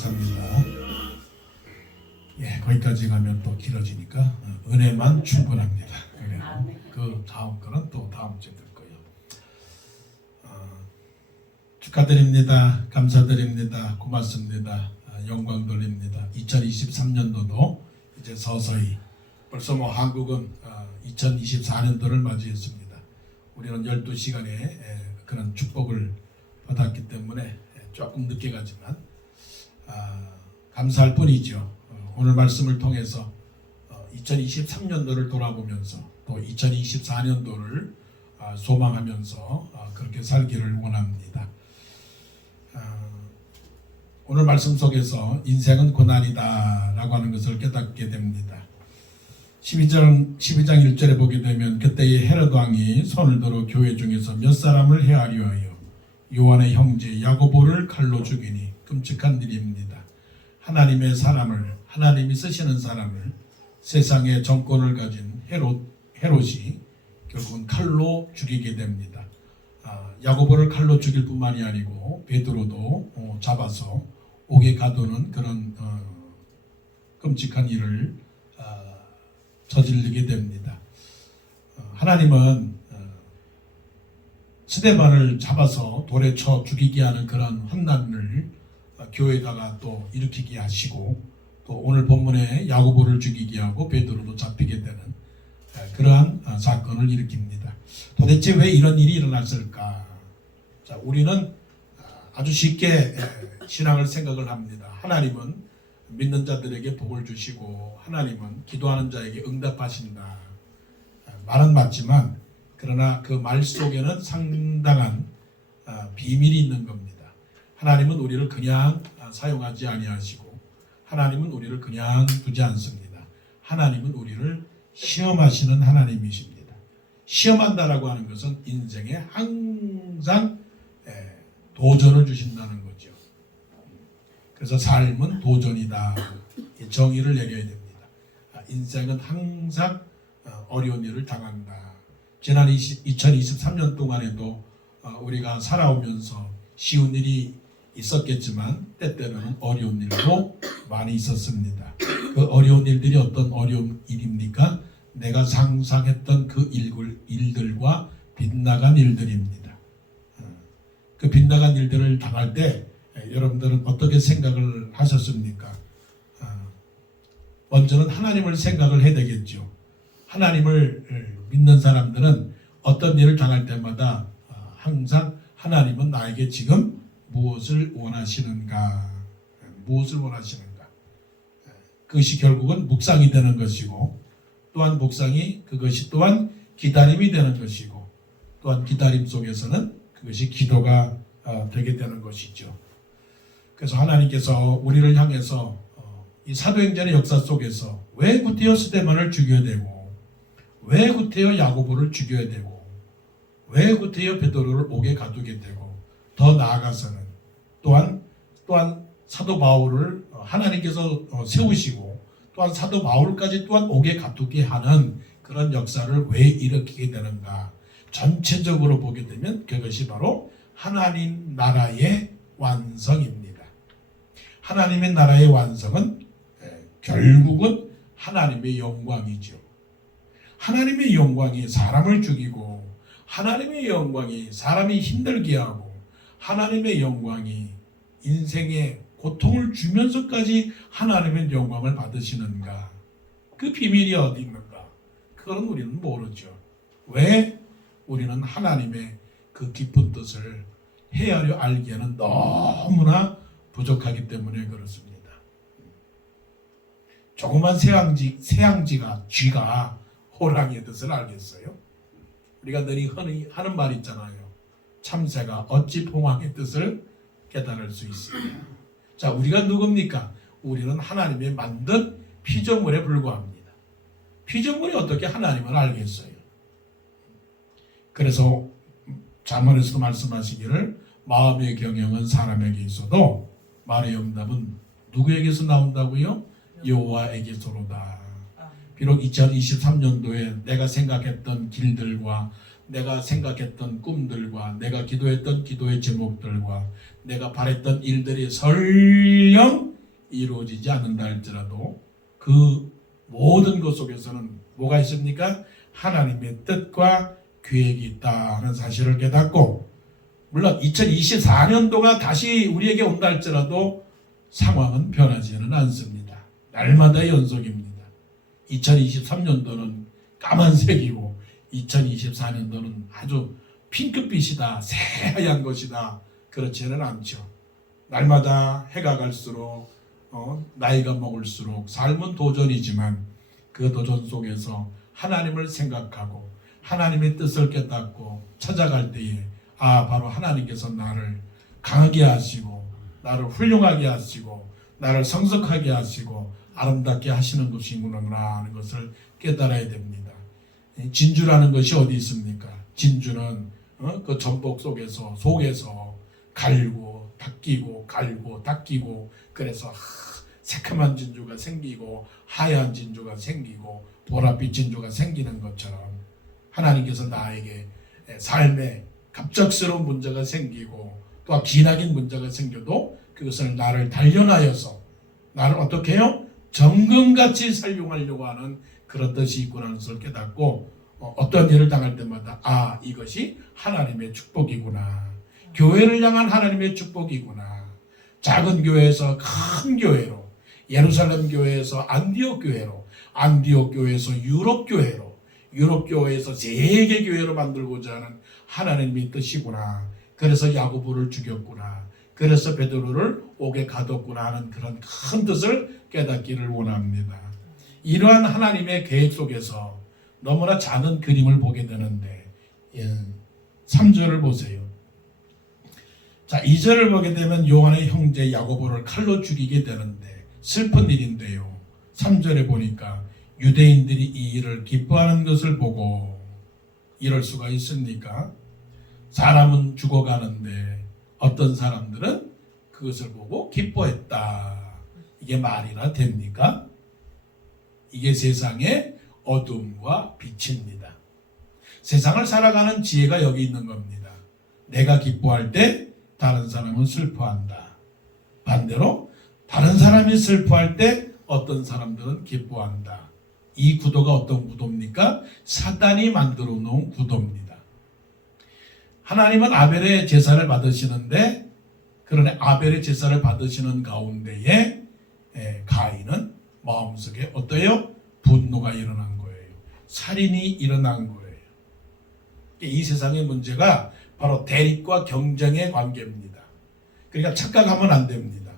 감사합니다. 거기까지 가면 또 길어지니까 은혜만 충분합니다. 그 다음 거는 또 다음 주에 될 거예요. 축하드립니다. 감사드립니다. 고맙습니다. 영광 돌립니다. 2023년도도 이제 서서히 벌써 한국은 2024년도를 맞이했습니다. 우리는 12시간의 그런 축복을 받았기 때문에 조금 늦게 가지만 감사할 뿐이죠. 오늘 말씀을 통해서 2023년도를 돌아보면서 또 2024년도를 소망하면서 그렇게 살기를 원합니다. 오늘 말씀 속에서 인생은 고난이다 라고 하는 것을 깨닫게 됩니다. 12장 1절에 보게 되면 그때의 헤롯 왕이 손을 들어 교회 중에서 몇 사람을 해하려 하여 요한의 형제 야고보를 칼로 죽이니 끔찍한 일입니다. 하나님의 사람을, 하나님이 쓰시는 사람을, 세상의 정권을 가진 헤롯이 결국은 칼로 죽이게 됩니다. 야고보를 칼로 죽일 뿐만이 아니고 베드로도 잡아서 옥에 가두는 그런 끔찍한 일을 저지르게 됩니다. 하나님은 스데반을 잡아서 돌에 쳐 죽이게 하는 그런 환난을 교회다가 또 일으키게 하시고, 또 오늘 본문에 야고보를 죽이게 하고 베드로도 잡히게 되는 그러한 사건을 일으킵니다. 도대체 왜 이런 일이 일어났을까? 자, 우리는 아주 쉽게 신앙을 생각을 합니다. 하나님은 믿는 자들에게 복을 주시고 하나님은 기도하는 자에게 응답하신다. 말은 맞지만 그러나 그 말 속에는 상당한 비밀이 있는 겁니다. 하나님은 우리를 그냥 사용하지 아니하시고 하나님은 우리를 그냥 두지 않습니다. 하나님은 우리를 시험하시는 하나님이십니다. 시험한다라고 하는 것은 인생에 항상 도전을 주신다는 거죠. 그래서 삶은 도전이다. 정의를 내려야 됩니다. 인생은 항상 어려운 일을 당한다. 지난 2023년 동안에도 우리가 살아오면서 쉬운 일이 있었겠지만 때때로는 어려운 일도 많이 있었습니다. 그 어려운 일들이 어떤 어려운 일입니까? 내가 상상했던 그 일들과 빗나간 일들입니다. 그 빗나간 일들을 당할 때 여러분들은 어떻게 생각을 하셨습니까? 먼저는 하나님을 생각을 해야 되겠죠. 하나님을 믿는 사람들은 어떤 일을 당할 때마다 항상 하나님은 나에게 지금 무엇을 원하시는가? 무엇을 원하시는가? 그것이 결국은 묵상이 되는 것이고, 또한 묵상이 그것이 또한 기다림이 되는 것이고, 또한 기다림 속에서는 그것이 기도가 되게 되는 것이죠. 그래서 하나님께서 우리를 향해서 이 사도행전의 역사 속에서 왜 구태여 스데반을 죽여야 되고, 왜 구태여 야고보를 죽여야 되고, 왜 구태여 베드로를 옥에 가두게 되고, 더 나아가서는 또한 사도 바울을 하나님께서 세우시고 또한 사도 바울까지 또한 옥에 가두게 하는 그런 역사를 왜 일으키게 되는가? 전체적으로 보게 되면 그것이 바로 하나님 나라의 완성입니다. 하나님의 나라의 완성은 결국은 하나님의 영광이죠. 하나님의 영광이 사람을 죽이고, 하나님의 영광이 사람이 힘들게 하고, 하나님의 영광이 인생에 고통을 주면서까지 하나님의 영광을 받으시는가? 그 비밀이 어디 있는가? 그건 우리는 모르죠. 왜? 우리는 하나님의 그 깊은 뜻을 헤아려 알기에는 너무나 부족하기 때문에 그렇습니다. 조그만 새양지가 쥐가 호랑이의 뜻을 알겠어요? 우리가 늘 흔히 하는 말 있잖아요. 참새가 어찌 봉황의 뜻을 깨달을 수 있습니까? 자, 우리가 누굽니까? 우리는 하나님의 만든 피조물에 불과합니다. 피조물이 어떻게 하나님을 알겠어요? 그래서 잠언에서도 말씀하시기를 마음의 경영은 사람에게 있어도 말의 응답은 누구에게서 나온다고요? 여호와에게서로다. 비록 2023년도에 내가 생각했던 길들과 내가 생각했던 꿈들과 내가 기도했던 기도의 제목들과 내가 바랬던 일들이 설령 이루어지지 않는다 할지라도 그 모든 것 속에서는 뭐가 있습니까? 하나님의 뜻과 계획이 있다는 사실을 깨닫고, 물론 2024년도가 다시 우리에게 온다 할지라도 상황은 변하지는 않습니다. 날마다 연속입니다. 2023년도는 까만색이고 2024년도는 아주 핑크빛이다, 새하얀 것이다, 그렇지는 않죠. 날마다 해가 갈수록 나이가 먹을수록 삶은 도전이지만 그 도전 속에서 하나님을 생각하고 하나님의 뜻을 깨닫고 찾아갈 때에 바로 하나님께서 나를 강하게 하시고 나를 훌륭하게 하시고 나를 성숙하게 하시고 아름답게 하시는 것이구나 하는 것을 깨달아야 됩니다. 진주라는 것이 어디 있습니까? 진주는 그 전복 속에서 갈고 닦이고 갈고 닦이고, 그래서 새카만 진주가 생기고 하얀 진주가 생기고 보랏빛 진주가 생기는 것처럼 하나님께서 나에게 삶에 갑작스러운 문제가 생기고 또 기나긴 문제가 생겨도 그것을 나를 단련하여서 나를 어떻게 해요? 정금같이 살용하려고 하는 그런 뜻이 있구나는 것을 깨닫고, 어떤 일을 당할 때마다 이것이 하나님의 축복이구나, 교회를 향한 하나님의 축복이구나. 작은 교회에서 큰 교회로, 예루살렘 교회에서 안디옥 교회로, 안디옥 교회에서 유럽 교회로, 유럽 교회에서 세계 교회로 만들고자 하는 하나님의 뜻이구나. 그래서 야고보를 죽였구나, 그래서 베드로를 옥에 가뒀구나 하는 그런 큰 뜻을 깨닫기를 원합니다. 이러한 하나님의 계획 속에서 너무나 작은 그림을 보게 되는데 3절을 보세요. 자, 2절을 보게 되면 요한의 형제 야고보를 칼로 죽이게 되는데 슬픈 일인데요. 3절에 보니까 유대인들이 이 일을 기뻐하는 것을 보고, 이럴 수가 있습니까? 사람은 죽어가는데 어떤 사람들은 그것을 보고 기뻐했다. 이게 말이나 됩니까? 이게 세상의 어둠과 빛입니다. 세상을 살아가는 지혜가 여기 있는 겁니다. 내가 기뻐할 때 다른 사람은 슬퍼한다. 반대로 다른 사람이 슬퍼할 때 어떤 사람들은 기뻐한다. 이 구도가 어떤 구도입니까? 사단이 만들어 놓은 구도입니다. 하나님은 아벨의 제사를 받으시는데, 그러나 아벨의 제사를 받으시는 가운데에 가인은 마음속에 어때요? 분노가 일어난 거예요. 살인이 일어난 거예요. 이 세상의 문제가 바로 대립과 경쟁의 관계입니다. 그러니까 착각하면 안 됩니다.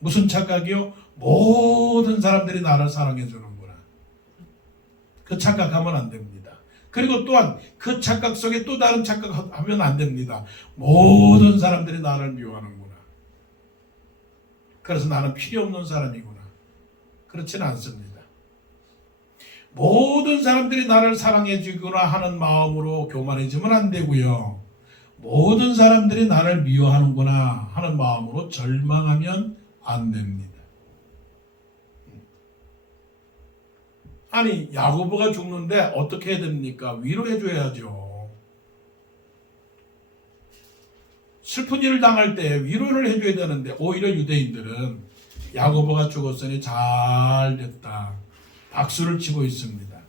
무슨 착각이요? 모든 사람들이 나를 사랑해 주는구나. 그 착각하면 안 됩니다. 그리고 또한 그 착각 속에 또 다른 착각하면 안 됩니다. 모든 사람들이 나를 미워하는구나. 그래서 나는 필요 없는 사람이구나. 그렇지는 않습니다. 모든 사람들이 나를 사랑해 주구나 하는 마음으로 교만해지면 안 되고요. 모든 사람들이 나를 미워하는구나 하는 마음으로 절망하면 안 됩니다. 아니, 야고보가 죽는데 어떻게 해야 됩니까? 위로해 줘야죠. 슬픈 일을 당할 때 위로를 해줘야 되는데, 오히려 유대인들은 야고보가 죽었으니 잘 됐다, 박수를 치고 있습니다.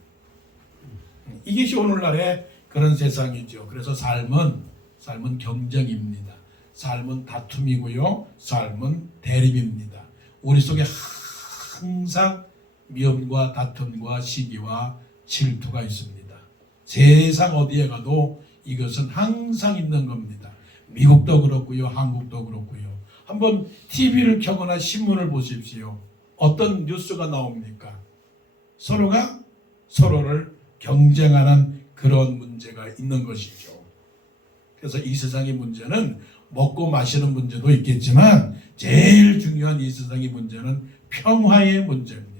이것이 오늘날의 그런 세상이죠. 그래서 삶은 경쟁입니다. 삶은 다툼이고요. 삶은 대립입니다. 우리 속에 항상 미움과 다툼과 시기와 질투가 있습니다. 세상 어디에 가도 이것은 항상 있는 겁니다. 미국도 그렇고요, 한국도 그렇고요. 한번 TV를 켜거나 신문을 보십시오. 어떤 뉴스가 나옵니까? 서로가 서로를 경쟁하는 그런 문제가 있는 것이죠. 그래서 이 세상의 문제는 먹고 마시는 문제도 있겠지만 제일 중요한 이 세상의 문제는 평화의 문제입니다.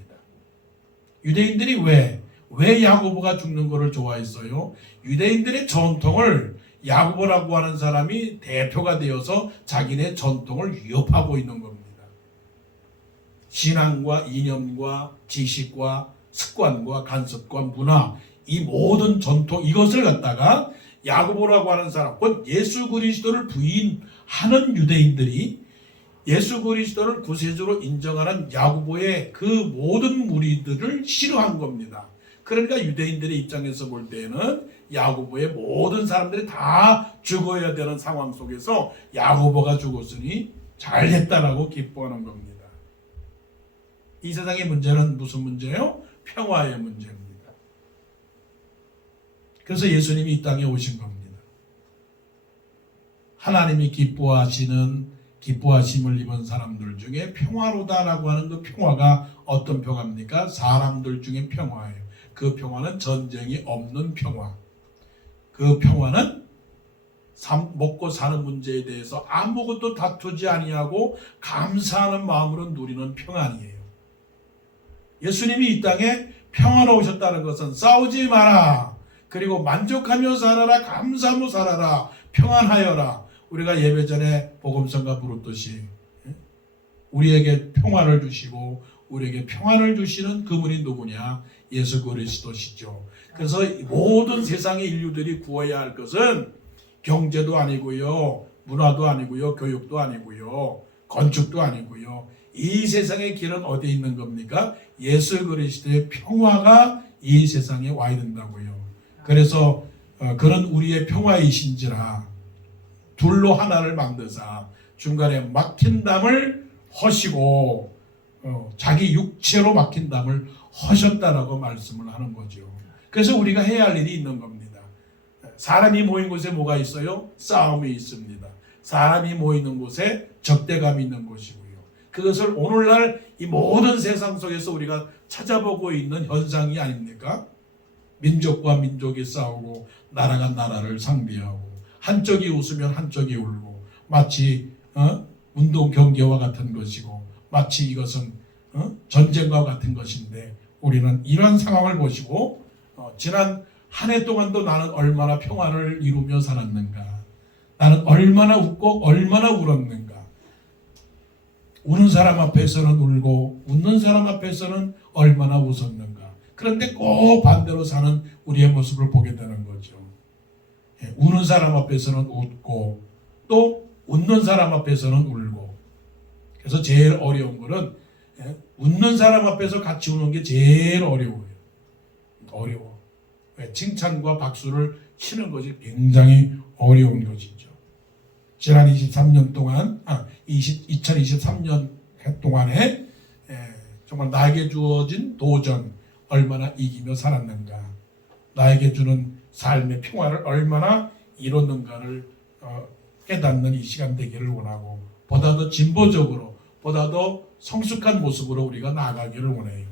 유대인들이 왜 야고보가 죽는 것을 좋아했어요? 유대인들의 전통을 야고보라고 하는 사람이 대표가 되어서 자기네 전통을 위협하고 있는 겁니다. 신앙과 이념과 지식과 습관과 간섭과 문화, 이 모든 전통 이것을 갖다가 야고보라고 하는 사람, 곧 예수 그리스도를 부인하는 유대인들이 예수 그리스도를 구세주로 인정하는 야고보의 그 모든 무리들을 싫어한 겁니다. 그러니까 유대인들의 입장에서 볼 때는 야고보의 모든 사람들이 다 죽어야 되는 상황 속에서 야고보가 죽었으니 잘했다라고 기뻐하는 겁니다. 이 세상의 문제는 무슨 문제예요? 평화의 문제입니다. 그래서 예수님이 이 땅에 오신 겁니다. 하나님이 기뻐하심을 입은 사람들 중에 평화로다라고 하는 그 평화가 어떤 평화입니까? 사람들 중에 평화예요. 그 평화는 전쟁이 없는 평화. 그 평화는 먹고 사는 문제에 대해서 아무것도 다투지 아니하고 감사하는 마음으로 누리는 평안이에요. 예수님이 이 땅에 평화로 오셨다는 것은 싸우지 마라. 그리고 만족하며 살아라. 감사하며 살아라. 평안하여라. 우리가 예배 전에 복음성가 부르듯이 우리에게 평화를 주시고 우리에게 평안을 주시는 그분이 누구냐? 예수 그리스도시죠. 그래서 모든 세상의 인류들이 구해야 할 것은 경제도 아니고요. 문화도 아니고요. 교육도 아니고요. 건축도 아니고요. 이 세상의 길은 어디에 있는 겁니까? 예수 그리스도의 평화가 이 세상에 와야 된다고요. 그래서 그런 우리의 평화이신지라 둘로 하나를 만드사 중간에 막힌 담을 허시고 자기 육체로 막힌 담을 허셨다라고 말씀을 하는 거죠. 그래서 우리가 해야 할 일이 있는 겁니다. 사람이 모인 곳에 뭐가 있어요? 싸움이 있습니다. 사람이 모이는 곳에 적대감이 있는 곳이고요. 그것을 오늘날 이 모든 세상 속에서 우리가 찾아보고 있는 현상이 아닙니까? 민족과 민족이 싸우고 나라가 나라를 상대하고 한쪽이 웃으면 한쪽이 울고 마치 운동 경기와 같은 것이고 마치 이것은 전쟁과 같은 것인데 우리는 이런 상황을 보시고 지난 한 해 동안도 나는 얼마나 평화를 이루며 살았는가, 나는 얼마나 웃고 얼마나 울었는가. 우는 사람 앞에서는 울고 웃는 사람 앞에서는 얼마나 웃었는가. 그런데 꼭 반대로 사는 우리의 모습을 보게 되는 거죠. 우는 사람 앞에서는 웃고 또 웃는 사람 앞에서는 울고. 그래서 제일 어려운 거는 웃는 사람 앞에서 같이 우는 게 제일 어려워요. 어려워. 칭찬과 박수를 치는 것이 굉장히 어려운 것이죠. 지난 23년 동안 2023년 동안에 정말 나에게 주어진 도전 얼마나 이기며 살았는가, 나에게 주는 삶의 평화를 얼마나 이뤘는가를 깨닫는 이 시간 되기를 원하고 보다 더 진보적으로 보다 더 성숙한 모습으로 우리가 나아가기를 원해요.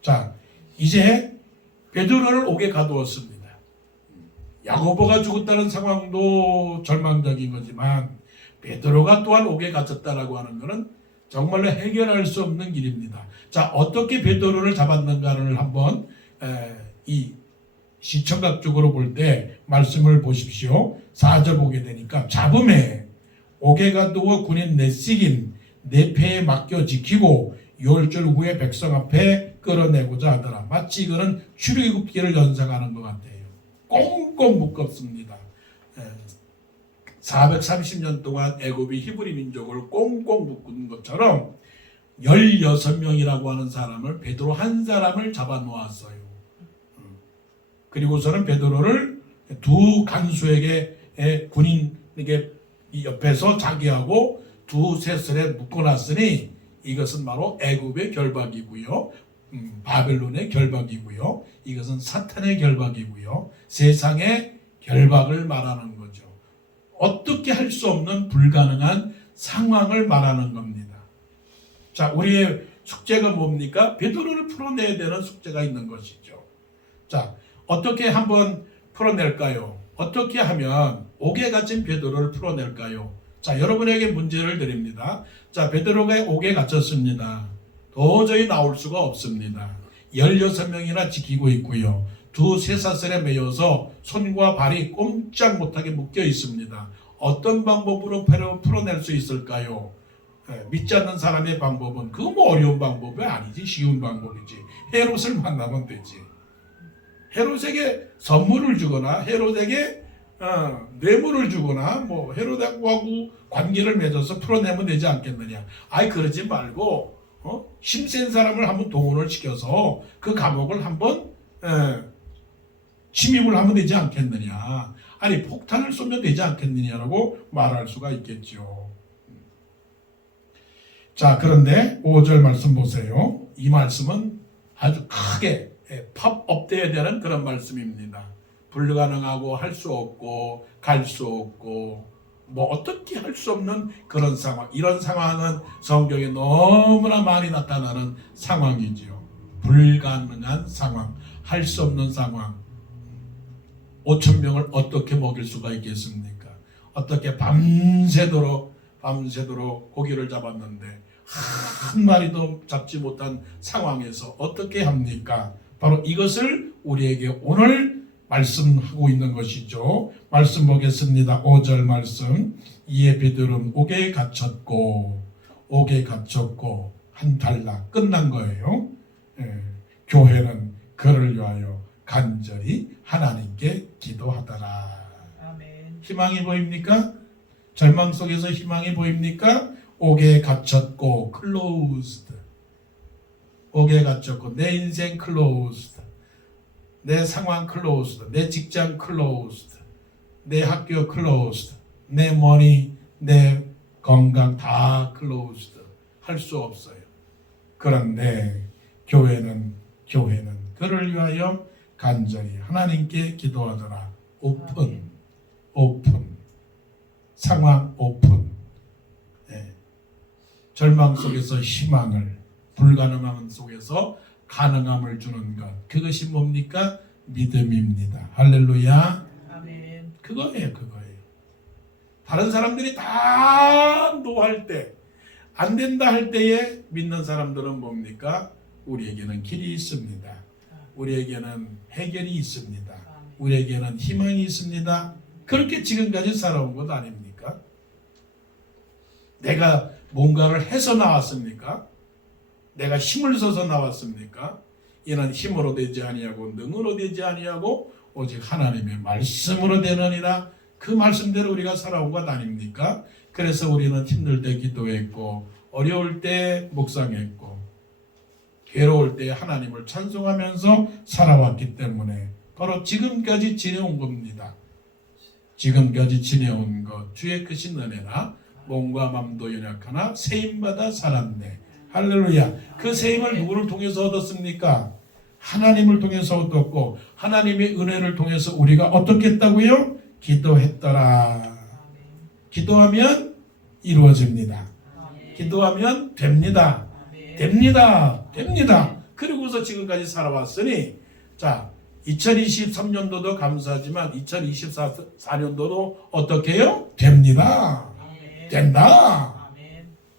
자, 이제 베드로를 옥에 가두었습니다. 야고보가 죽었다는 상황도 절망적인 거지만 베드로가 또한 옥에 갇혔다라고 하는 것은 정말로 해결할 수 없는 일입니다. 자, 어떻게 베드로를 잡았는가를 한번 이 시청각 쪽으로 볼 때 말씀을 보십시오. 4절 보게 되니까 잡음에 옥에 가두어 군인 넷씩인 네 패에 맡겨 지키고 열흘 후에 백성 앞에 끌어내고자 하더라. 마치 이거는 출애굽기를 연상하는 것 같아요. 꽁꽁 묶었습니다. 430년 동안 애굽이 히브리 민족을 꽁꽁 묶은 것처럼 16명이라고 하는 사람을 베드로 한 사람을 잡아 놓았어요. 그리고서는 베드로를 두 간수에게 군인에게 옆에서 자기하고 두 셋을에 묶어놨으니 이것은 바로 애굽의 결박이고요. 바벨론의 결박이고요. 이것은 사탄의 결박이고요. 세상의 결박을 말하는 거죠. 어떻게 할 수 없는 불가능한 상황을 말하는 겁니다. 자, 우리의 숙제가 뭡니까? 베드로를 풀어내야 되는 숙제가 있는 것이죠. 자, 어떻게 한번 풀어낼까요? 어떻게 하면 옥에 갇힌 베드로를 풀어낼까요? 자, 여러분에게 문제를 드립니다. 자, 베드로가 옥에 갇혔습니다. 도저히 나올 수가 없습니다. 16명이나 지키고 있고요. 두 쇠사슬에 매여서 손과 발이 꼼짝 못하게 묶여 있습니다. 어떤 방법으로 풀어낼 수 있을까요? 믿지 않는 사람의 방법은 그 뭐 어려운 방법이 아니지, 쉬운 방법이지. 헤롯을 만나면 되지. 헤롯에게 선물을 주거나 헤롯에게 뇌물을 주거나 뭐 헤롯하고 관계를 맺어서 풀어내면 되지 않겠느냐. 아이 그러지 말고 힘센 사람을 한번 동원을 시켜서 그 감옥을 한번 침입을 하면 되지 않겠느냐. 아니 폭탄을 쏘면 되지 않겠느냐라고 말할 수가 있겠죠. 자, 그런데 5절 말씀 보세요. 이 말씀은 아주 크게 팝업돼야 되는 그런 말씀입니다. 불가능하고 할 수 없고 갈 수 없고 뭐 어떻게 할 수 없는 그런 상황. 이런 상황은 성경에 너무나 많이 나타나는 상황이지요. 불가능한 상황, 할 수 없는 상황. 5천 명을 어떻게 먹일 수가 있겠습니까? 어떻게 밤새도록 고기를 잡았는데 한 마리도 잡지 못한 상황에서 어떻게 합니까? 바로 이것을 우리에게 오늘 말씀하고 있는 것이죠. 말씀 보겠습니다. 5절 말씀. 이에 베드로는 옥에 갇혔고 한 달락 끝난 거예요. 교회는 그를 위하여 간절히 하나님께 기도하더라. 아멘. 희망이 보입니까? 절망 속에서 희망이 보입니까? 옥에 갇혔고 closed. 옥에 갇혔고 내 인생 closed. 내 상황 closed. 내 직장 closed. 내 학교 closed. 내 money, 내 건강 다 closed. 할 수 없어요. 그런데 교회는 그를 위하여 간절히 하나님께 기도하더라. 오픈. 상황 오픈. 절망 속에서 희망을, 불가능함 속에서 가능함을 주는 것. 그것이 뭡니까? 믿음입니다. 할렐루야. 아멘. 그거예요. 다른 사람들이 다 노할 때, 안 된다 할 때에 믿는 사람들은 뭡니까? 우리에게는 길이 있습니다. 우리에게는 해결이 있습니다. 우리에게는 희망이 있습니다. 그렇게 지금까지 살아온 것 아닙니까? 내가 뭔가를 해서 나왔습니까? 내가 힘을 써서 나왔습니까? 이는 힘으로 되지 아니하고 능으로 되지 아니하고 오직 하나님의 말씀으로 되느니라. 그 말씀대로 우리가 살아온 것 아닙니까? 그래서 우리는 힘들 때 기도했고 어려울 때 묵상했고 괴로울 때 하나님을 찬송하면서 살아왔기 때문에 바로 지금까지 지내온 겁니다. 지금까지 지내온 것 주의 크신 은혜나 몸과 마음도 연약하나 세임받아 살았네. 할렐루야. 그 세임을 누구를 통해서 얻었습니까? 하나님을 통해서 얻었고 하나님의 은혜를 통해서 우리가 어떻게 했다고요? 기도했더라. 기도하면 이루어집니다. 기도하면 됩니다. 됩니다. 그리고서 지금까지 살아왔으니 자 2023년도도 감사하지만 2024년도도 어떻게 해요? 됩니다. 된다.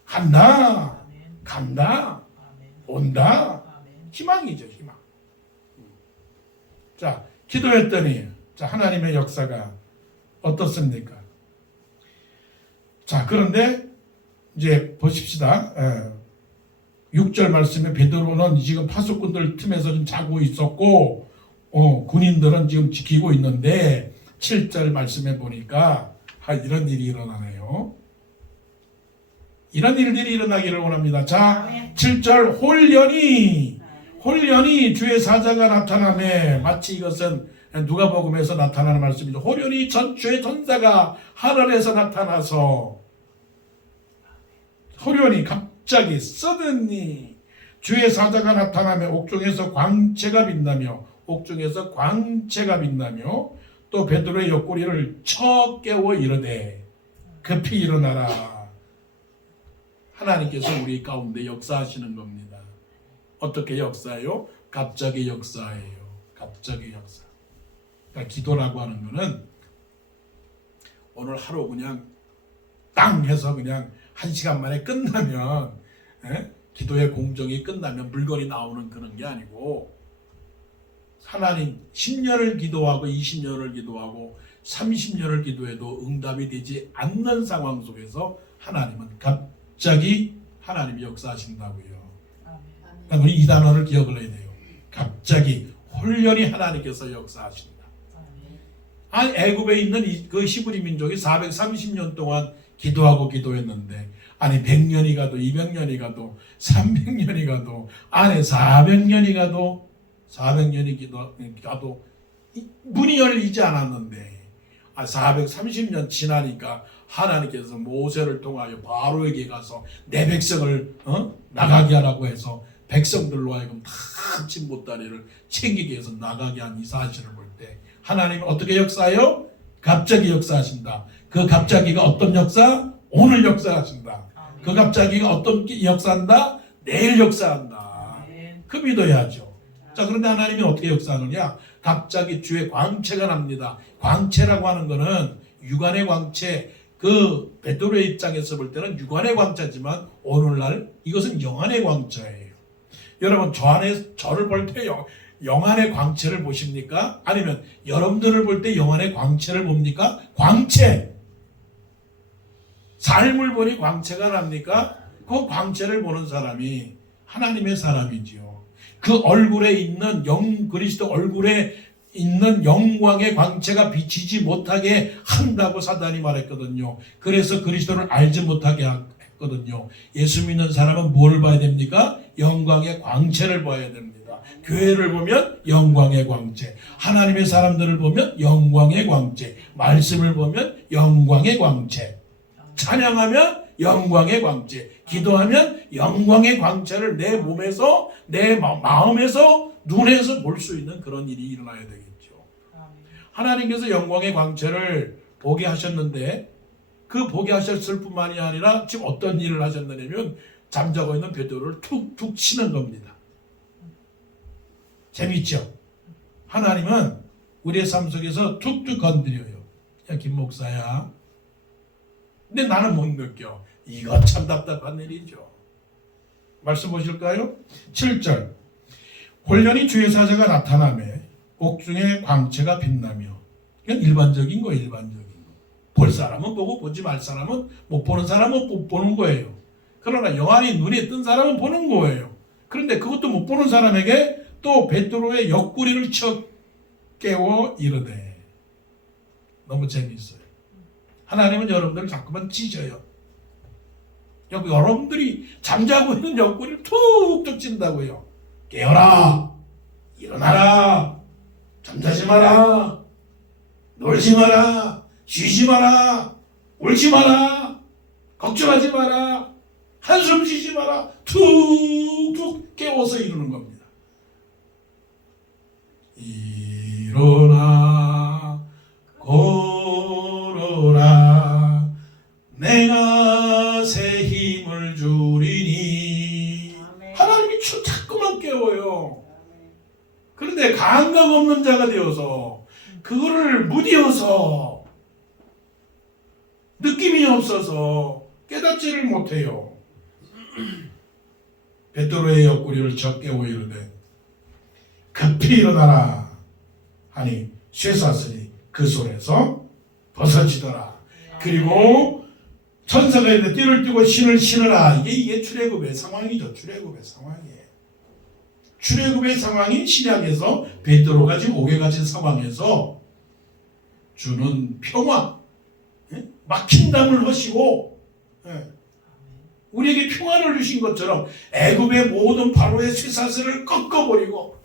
한다. 간다. 온다. 희망이죠. 희망. 자 기도했더니 자 하나님의 역사가 어떻습니까? 자 그런데 이제 보십시다. 6절 말씀에 베드로는 지금 파수꾼들 틈에서 좀 자고 있었고 군인들은 지금 지키고 있는데 7절 말씀에 보니까 이런 일이 일어나네요. 이런 일들이 일어나기를 원합니다. 자 7절 홀연히 주의 사자가 나타나매 마치 이것은 누가복음에서 나타나는 말씀이죠. 홀연히 주의 전사가 하늘에서 나타나서 홀연히 갑자기 suddenly 주의 사자가 나타나며 옥중에서 광채가 빛나며 또 베드로의 옆구리를 쳐 깨워 이르되 급히 일어나라. 하나님께서 우리 가운데 역사하시는 겁니다. 어떻게 역사해요? 갑자기 역사예요. 갑자기 역사. 그러니까 기도라고 하는 거는 오늘 하루 그냥 땅 해서 그냥 1시간 만에 끝나면 기도의 공정이 끝나면 물건이 나오는 그런 게 아니고 하나님 10년을 기도하고 20년을 기도하고 30년을 기도해도 응답이 되지 않는 상황 속에서 하나님은 갑자기 하나님이 역사하신다고요. 그러니까 우리 이 단어를 기억을 해야 돼요. 갑자기 홀연히 하나님께서 역사하신다. 애굽에 있는 그 히브리 민족이 430년 동안 기도하고 기도했는데, 아니 100년이 가도 200년이 가도 300년이 가도 안에 400년이 가도 400년이 가도 문이 열리지 않았는데, 430년 지나니까 하나님께서 모세를 통하여 바로에게 가서 내 백성을 나가게 하라고 해서 백성들로 하여금 다 아침 보따리를 챙기게 해서 나가게 한 이 사실을 볼 때 하나님은 어떻게 역사해요? 갑자기 역사하신다. 그 갑자기가 어떤 역사? 오늘 역사하신다. 그 갑자기가 어떤 역사한다? 내일 역사한다. 그 믿어야죠. 자, 그런데 하나님이 어떻게 역사하느냐? 갑자기 주의 광채가 납니다. 광채라고 하는 것은 육안의 광채, 그 베드로의 입장에서 볼 때는 육안의 광채지만 오늘날 이것은 영안의 광채예요. 여러분, 저를 볼 때 영안의 광채를 보십니까? 아니면 여러분들을 볼 때 영안의 광채를 봅니까? 광채. 삶을 보니 광채가 납니까? 그 광채를 보는 사람이 하나님의 사람이지요. 그 얼굴에 있는 그리스도 얼굴에 있는 영광의 광채가 비치지 못하게 한다고 사단이 말했거든요. 그래서 그리스도를 알지 못하게 했거든요. 예수 믿는 사람은 뭘 봐야 됩니까? 영광의 광채를 봐야 됩니다. 교회를 보면 영광의 광채, 하나님의 사람들을 보면 영광의 광채, 말씀을 보면 영광의 광채, 찬양하면 영광의 광채, 기도하면 영광의 광채를 내 몸에서, 내 마음에서, 눈에서 볼 수 있는 그런 일이 일어나야 되겠죠. 하나님께서 영광의 광채를 보게 하셨는데, 그 보게 하셨을 뿐만이 아니라 지금 어떤 일을 하셨느냐면 잠자고 있는 베드로를 툭툭 치는 겁니다. 재밌죠? 하나님은 우리의 삶 속에서 툭툭 건드려요. 야, 김 목사야. 근데 나는 못 느껴. 이거 참 답답한 일이죠. 말씀 보실까요? 7절. 홀연히 주의 사자가 나타나매 옥중에 광채가 빛나며. 그냥 일반적인 거, 일반적인 거. 볼 사람은 보고 보지 말 사람은 못 보는 사람은 못 보는 거예요. 그러나 영안이 눈에 뜬 사람은 보는 거예요. 그런데 그것도 못 보는 사람에게 또 베드로의 옆구리를 쳐 깨워 이르되. 너무 재미있어요. 하나님은 여러분들을 자꾸만 찢어요. 여러분들이 잠자고 있는 옆구리를 툭툭 찐다고요. 깨어라, 일어나라, 잠자지 마라, 놀지 마라, 쉬지 마라, 울지 마라, 걱정하지 마라, 한숨 쉬지 마라. 툭툭 깨워서 이루는 겁니다. 일어나 걸어라, 내가 새 힘을 주리니. 하나님이 자꾸만 깨워요. 그런데 감각 없는 자가 되어서 그거를 무디어서 느낌이 없어서 깨닫지를 못해요. 베드로의 옆구리를 쳐 깨워 이르되 급히 일어나라 하니 쇠사슬이 그 손에서 벗어지더라. 그리고 천사가 이르되 띠를 띠고 신을 신으라. 이게 출애굽의 상황이죠. 출애굽의 상황이에요. 출애굽의 상황인 신약에서 베드로가 지금 옥에 갇힌 상황에서 주는 평화, 막힌 담을 하시고 우리에게 평화를 주신 것처럼 애굽의 모든 바로의 쇠사슬을 꺾어버리고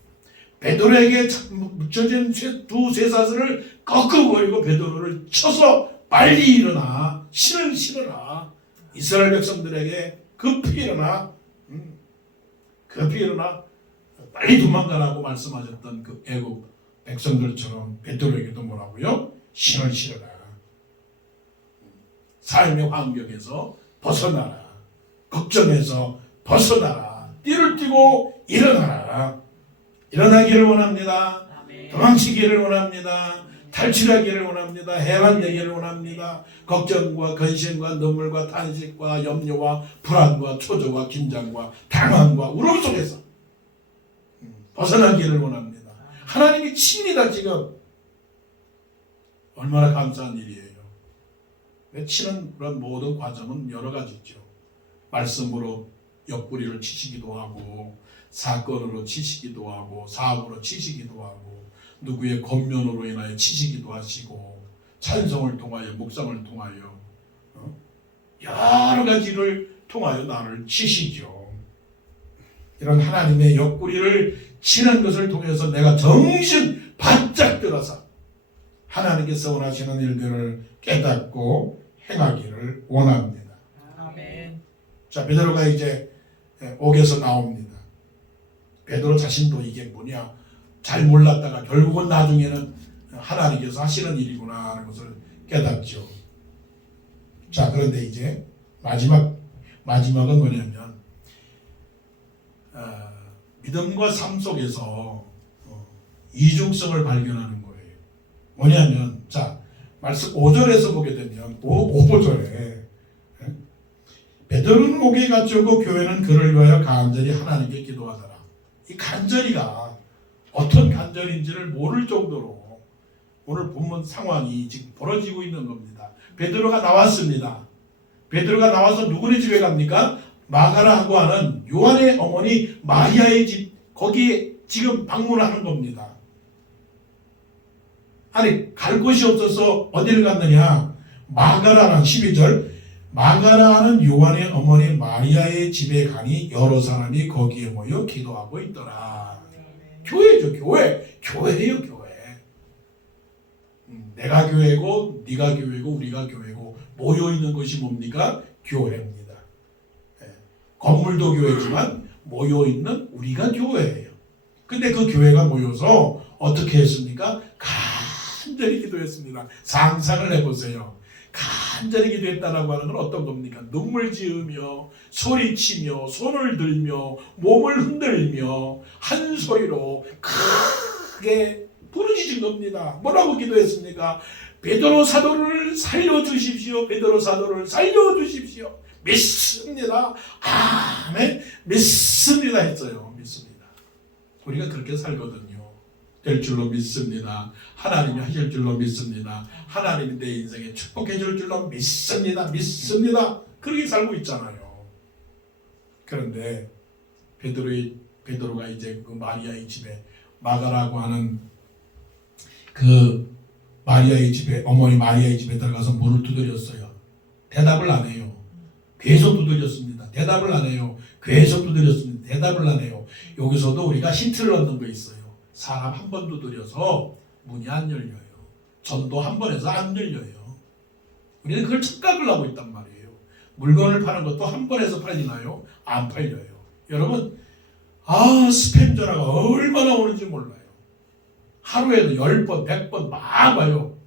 베드로에게 묻혀진 두 쇠사슬을 꺾어버리고 베드로를 쳐서 빨리 일어나, 신을 신으라. 이스라엘 백성들에게 급히 일어나, 빨리 도망가라고 말씀하셨던 그 애굽 백성들처럼 베드로에게도 뭐라고요? 신을 신으라. 삶의 환경에서 벗어나라. 걱정에서 벗어나라. 띠를 띠고 일어나라. 일어나기를 원합니다. 도망치기를 원합니다. 탈출하기를 원합니다. 해방되기를 원합니다. 걱정과 근심과 눈물과 탄식과 염려와 불안과 초조와 긴장과 당황과 울음 속에서 벗어나기를 원합니다. 하나님이 칩니다. 지금 얼마나 감사한 일이에요. 치는 그런 모든 과정은 여러 가지죠. 말씀으로 옆구리를 치시기도 하고 사건으로 치시기도 하고 사업으로 치시기도 하고 누구의 권면으로 인하여 치시기도 하시고 찬송을 통하여 묵상을 통하여 여러 가지를 통하여 나를 치시죠. 이런 하나님의 옆구리를 치는 것을 통해서 내가 정신 바짝 들어서 하나님께서 원하시는 일들을 깨닫고 행하기를 원합니다. 아멘. 자, 베드로가 이제 옥에서 나옵니다. 베드로 자신도 이게 뭐냐 잘 몰랐다가 결국은 나중에는 하나님께서 하시는 일이구나 하는 것을 깨닫죠. 자, 그런데 이제 마지막은 뭐냐면 믿음과 삶 속에서 이중성을 발견하는 거예요. 뭐냐면 자, 말씀 5절에서 보게 되면 5절에 베드로는 옥에 갇혔고 교회는 그를 위하여 간절히 하나님께 기도하더라. 이 간절히가 어떤 간절인지를 모를 정도로 오늘 본문 상황이 지금 벌어지고 있는 겁니다. 베드로가 나왔습니다. 베드로가 나와서 누구네 집에 갑니까? 마가라고 하는 요한의 어머니 마리아의 집, 거기에 지금 방문하는 겁니다. 아니, 갈 곳이 없어서 어디를 갔느냐? 마가라는 12절, 마가라는 요한의 어머니 마리아의 집에 가니 여러 사람이 거기에 모여 기도하고 있더라. 교회죠, 교회. 교회예요, 교회. 내가 교회고 네가 교회고 우리가 교회고 모여있는 것이 뭡니까? 교회입니다. 건물도 교회지만 모여있는 우리가 교회예요. 근데 그 교회가 모여서 어떻게 했습니까? 간절히 기도했습니다. 상상을 해보세요. 간절히 기도했다라고 하는 건 어떤 겁니까? 눈물 지으며 소리치며 손을 들며 몸을 흔들며 한 소리로 크게 부르짖은 겁니다. 뭐라고 기도했습니까? 베드로 사도를 살려주십시오. 베드로 사도를 살려주십시오. 믿습니다. 아멘. 믿습니다 했어요. 믿습니다. 우리가 그렇게 살거든요. 될 줄로 믿습니다. 하나님이 하실 줄로 믿습니다. 하나님이 내 인생에 축복해 줄 줄로 믿습니다. 믿습니다. 그렇게 살고 있잖아요. 그런데 베드로가 이제 그 마리아의 집에 마가라고 하는 그 마리아의 집에 어머니 마리아의 집에 들어가서 문을 두드렸어요. 대답을 안 해요. 계속 두드렸습니다. 대답을 안 해요. 계속 두드렸습니다. 대답을 안 해요. 여기서도 우리가 힌트를 얻는 거 있어요. 사람 한 번 두드려서 문이 안 열려요. 전도 한 번 해서 안 열려요. 우리는 그걸 착각을 하고 있단 말이에요. 물건을 파는 것도 한 번 해서 팔리나요? 안 팔려요. 여러분, 스팸 전화가 얼마나 오는지 몰라요. 하루에도 10번, 100번 막 와요.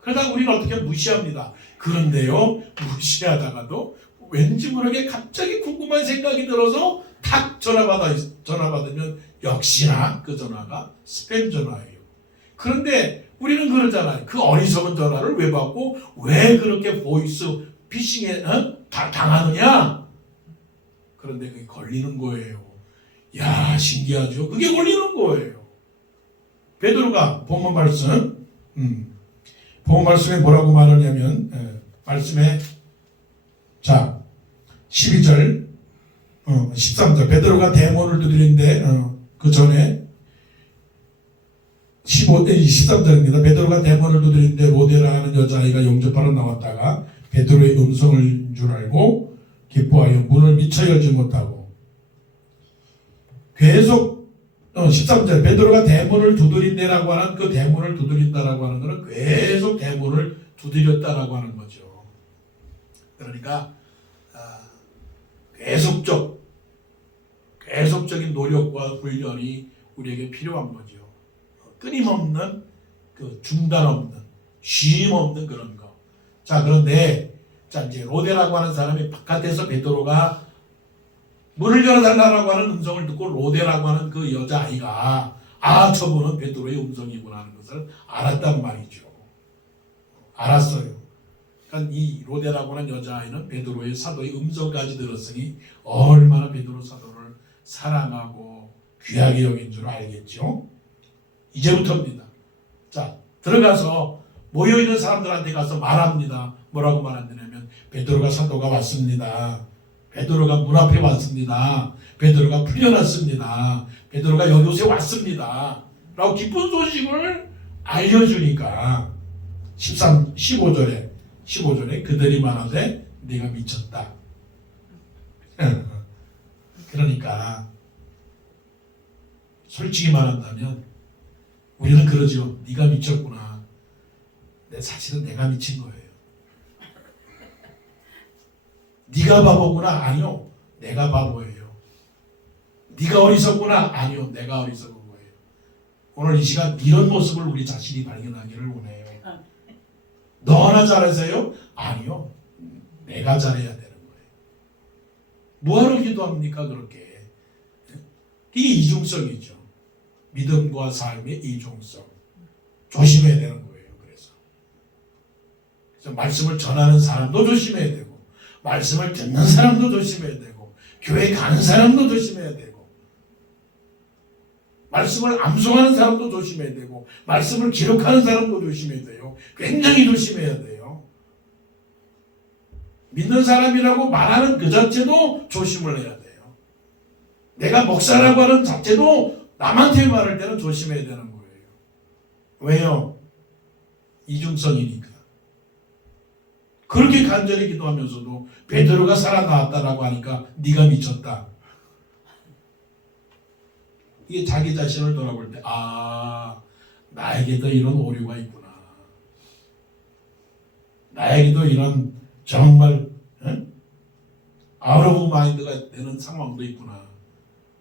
그러다가 우리는 어떻게 무시합니다. 그런데요, 무시하다가도 왠지 모르게 갑자기 궁금한 생각이 들어서 탁 전화 받으면 역시나 그 전화가 스팸 전화예요. 그런데 우리는 그러잖아요. 그 어리석은 전화를 왜 받고 왜 그렇게 보이스 피싱에 당하느냐? 그런데 그게 걸리는 거예요. 야, 신기하죠? 그게 걸리는 거예요. 베드로가 본문 말씀에 뭐라고 말하냐면 말씀에 자 12절 13절 베드로가 대문을 두드리는데 그 전에 13절입니다. 베드로가 대문을 두드리는데 로데라 하는 여자아이가 영접하러 나왔다가 베드로의 음성을 줄 알고 기뻐하여 문을 미처 열지 못하고 계속 13절 베드로가 대문을 두드린다라고 하는 그 대문을 두드린다라고 하는 것은 계속 대문을 두드렸다라고 하는 거죠. 그러니까 계속적인 노력과 훈련이 우리에게 필요한 거죠. 끊임없는 그 중단 없는 쉼 없는 그런 거. 자, 그런데 이제 로데라고 하는 사람이 바깥에서 베드로가 문을 열어달라고 하는 음성을 듣고 로데라고 하는 그 여자아이가 저분은 베드로의 음성이구나 하는 것을 알았단 말이죠. 알았어요. 그러니까 이 로데라고 하는 여자아이는 베드로의 사도의 음성까지 들었으니 얼마나 베드로 사도를 사랑하고 귀하게 여긴 줄 알겠죠. 이제부터입니다. 자, 들어가서 모여있는 사람들한테 가서 말합니다. 뭐라고 말한다냐면 베드로가 사도가 왔습니다. 베드로가 문 앞에 왔습니다. 베드로가 풀려났습니다. 베드로가 여기 왔습니다. 라고 기쁜 소식을 알려주니까 15절에 그들이 말하되 네가 미쳤다. 그러니까 솔직히 말한다면 우리는 그러죠. 네가 미쳤구나. 사실은 내가 미친 거예요. 네가 바보구나. 아니요. 내가 바보예요. 네가 어리석구나. 아니요. 내가 어리석은 거예요. 오늘 이 시간 이런 모습을 우리 자신이 발견하기를 원해요. 너나 잘하세요? 아니요. 내가 잘해야 되는 거예요. 뭐하러 기도합니까? 그렇게. 이게 이중성이죠. 믿음과 삶의 이중성. 조심해야 되는 거예요. 그래서 말씀을 전하는 사람도 조심해야 되고, 말씀을 듣는 사람도 조심해야 되고, 교회 가는 사람도 조심해야 되고, 말씀을 암송하는 사람도 조심해야 되고, 말씀을 기록하는 사람도 조심해야 돼요. 굉장히 조심해야 돼요. 믿는 사람이라고 말하는 그 자체도 조심을 해야 돼요. 내가 목사라고 하는 자체도 남한테 말할 때는 조심해야 되는 거예요. 왜요? 이중성이니까. 그렇게 간절히 기도하면서도 베드로가 살아나왔다라고 하니까 네가 미쳤다. 이게 자기 자신을 돌아볼 때 나에게도 이런 오류가 있구나. 나에게도 이런 정말 아웃 오브 마인드가 되는 상황도 있구나.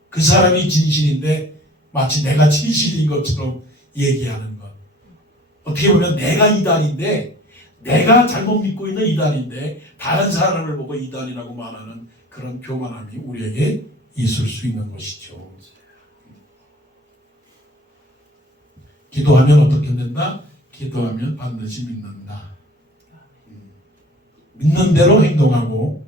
그 사람이 진실인데 마치 내가 진실인 것처럼 얘기하는 것. 어떻게 보면 내가 이단인데, 내가 잘못 믿고 있는 이단인데 다른 사람을 보고 이단이라고 말하는 그런 교만함이 우리에게 있을 수 있는 것이죠. 기도하면 어떻게 된다? 기도하면 반드시 믿는다. 믿는 대로 행동하고,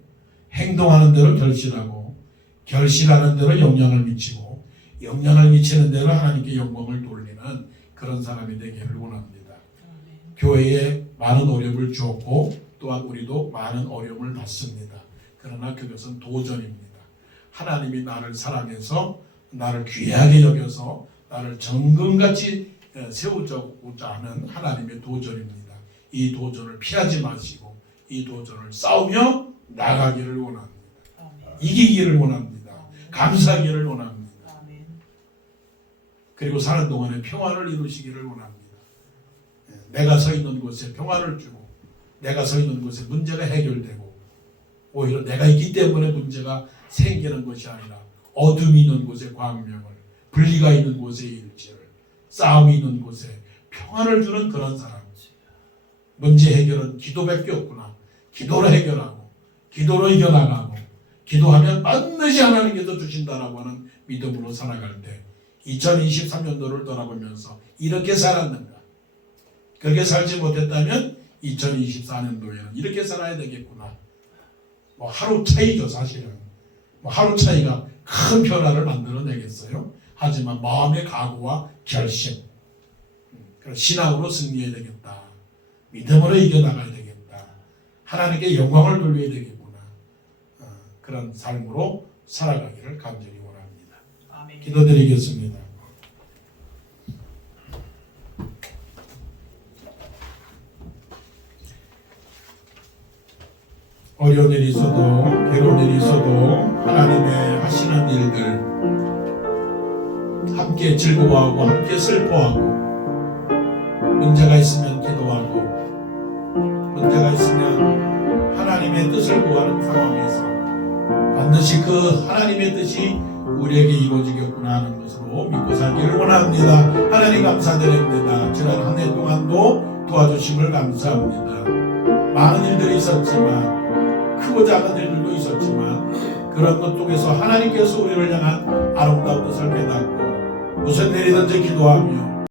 행동하는 대로 결실하고, 결실하는 대로 영향을 미치고, 영향을 미치는 대로 하나님께 영광을 돌리는 그런 사람이 되기를 원합니다. 교회에 많은 어려움을 주었고 또한 우리도 많은 어려움을 받습니다. 그러나 그것은 도전입니다. 하나님이 나를 사랑해서 나를 귀하게 여겨서 나를 정금같이 세우고자 하는 하나님의 도전입니다. 이 도전을 피하지 마시고 이 도전을 싸우며 나가기를 원합니다. 이기기를 원합니다. 감사하기를 원합니다. 그리고 사는 동안에 평화를 이루시기를 원합니다. 내가 서 있는 곳에 평화를 주고, 내가 서 있는 곳에 문제가 해결되고, 오히려 내가 있기 때문에 문제가 생기는 것이 아니라 어둠이 있는 곳에 광명을, 분리가 있는 곳에 일치를, 싸움이 있는 곳에 평화를 주는 그런 사람. 문제 해결은 기도밖에 없구나. 기도로 해결하고, 기도로 이겨나가고, 기도하면 반드시 하나님께서 주신다라고 하는 믿음으로 살아갈 때 2023년도를 돌아보면서 이렇게 살았는가? 그렇게 살지 못했다면 2024년도에는 이렇게 살아야 되겠구나. 하루 차이죠, 사실은. 하루 차이가 큰 변화를 만들어내겠어요. 하지만 마음의 각오와 결심, 신앙으로 승리해야 되겠다. 믿음으로 이겨나가야 되겠다. 하나님께 영광을 돌려야 되겠구나. 그런 삶으로 살아가기를 간절히 원합니다. 아멘. 기도드리겠습니다. 어려운 일이 있어도 괴로운 일이 있어도 하나님의 하시는 일들 함께 즐거워하고 함께 슬퍼하고 문제가 있으면 기도하고 문제가 있으면 하나님의 뜻을 구하는 상황에서 반드시 그 하나님의 뜻이 우리에게 이루어지겠구나 하는 것으로 믿고 살기를 원합니다. 하나님 감사드립니다. 지난 한 해 동안도 도와주심을 감사합니다. 많은 일들이 있었지만 크고 작은 일들도 있었지만 그런 것 속에서 하나님께서 우리를 향한 아름다운 뜻을 깨닫고 무슨 일이든지 기도하며